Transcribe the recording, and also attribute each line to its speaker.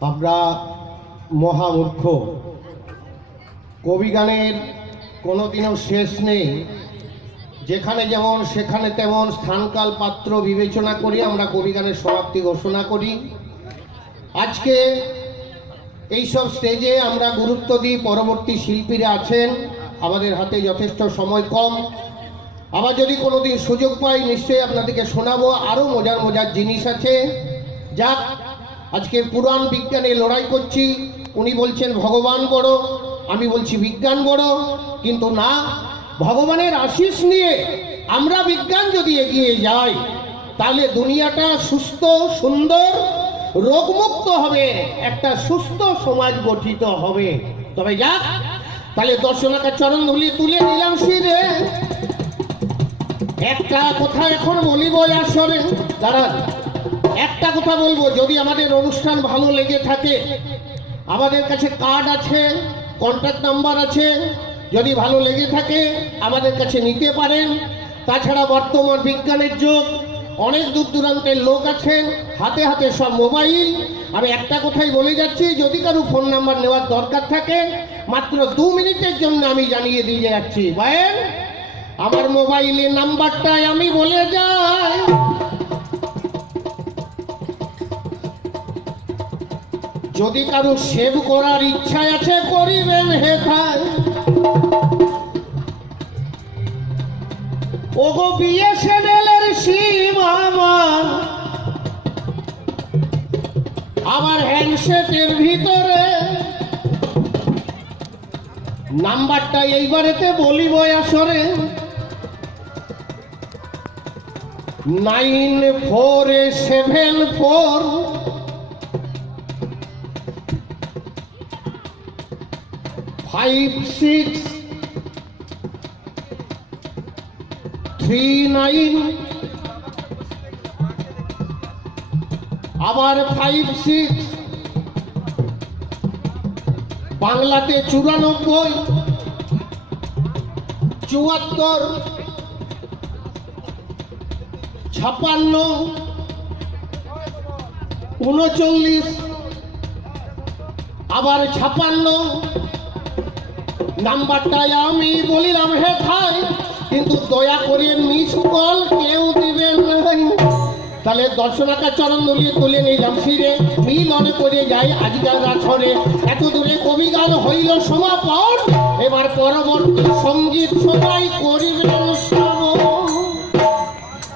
Speaker 1: আমরা মহামূর্খ। কবিগানের কোনোদিনও শেষ নেই। যেখানে যেমন, সেখানে তেমন স্থানকাল পাত্র বিবেচনা করি, আমরা কবিগানের সমাপ্তি ঘোষণা করি। আজকে এইসব স্টেজে আমরা গুরুত্ব দিই, পরবর্তী শিল্পীরা আছেন, আমাদের হাতে যথেষ্ট সময় কম। আবার যদি কোনোদিন সুযোগ পাই, নিশ্চয়ই আপনাদেরকে শোনাবো, আরও মজার মজার জিনিস আছে। যাক আজকে পুরাণ বিজ্ঞানে লড়াই করছি। উনি বলছেন, ভগবান বড়। আমি বলছি, বিজ্ঞান বড়? কিন্তু না, ভগবানের আশিস নিয়ে আমরা বিজ্ঞান যদি এগিয়ে যাই, তাহলে দুনিয়াটা সুস্থ, সুন্দর, রোগমুক্ত হবে, একটা সুস্থ সমাজ গঠিত হবে। তবে যাক, তাহলে দর্শনাকার চরণ ধুলি তুলে নিলাম শিরে। একটা কথা এখন বলিব আসরে দাঁড়ান। একটা কথা বলব, যদি আমাদের অনুষ্ঠান ভালো লেগে থাকে, আমাদের কাছে কার্ড আছে কন্ট্যাক্ট নাম্বার আছে, যদি ভালো লেগে থাকে, আমাদের কাছে নিতে পারেন। তাছাড়া বর্তমান বিজ্ঞানের যুগ, অনেক দূর দূরান্তের লোক আছেন, হাতে হাতে সব মোবাইল। আমি একটা কথাই বলে যাচ্ছি, যদি কারও ফোন নাম্বার নেওয়ার দরকার থাকে, মাত্র দু মিনিটের জন্য আমি জানিয়ে দিয়ে যাচ্ছি। বায়েন, আমার মোবাইলের নাম্বারটাই আমি বলে যাই। যদি কারও সেভ করার ইচ্ছা আছে, করিবেন হেথায়। ওগো বিএসএনএল এর সিম আমার। আমার হ্যান্ডসেটের ভিতরে। নাম্বারটা এইবারেতে বলিব আসরে। Nine four seven four five six three nine আবার ফাইভ সিক্স বাংলাতে চুরানব্বই চুয়াত্তর ছাপান্ন উনচল্লিশ আবার ছাপান্ন নাম্বারটাই আমি বলিলাম, হে ভাই, কিন্তু দয়া করে মিস কল কেউ দিবেন তাহলে দর্শনাকার চরণ দলিয়ে তুলে নিলাম, ফিরে মিলনে করে যাই আজকাল রাছরে এত দূরে কবি গান হইল সমাপন, এবার পরবর্তী সংগীত সবাই করিবেন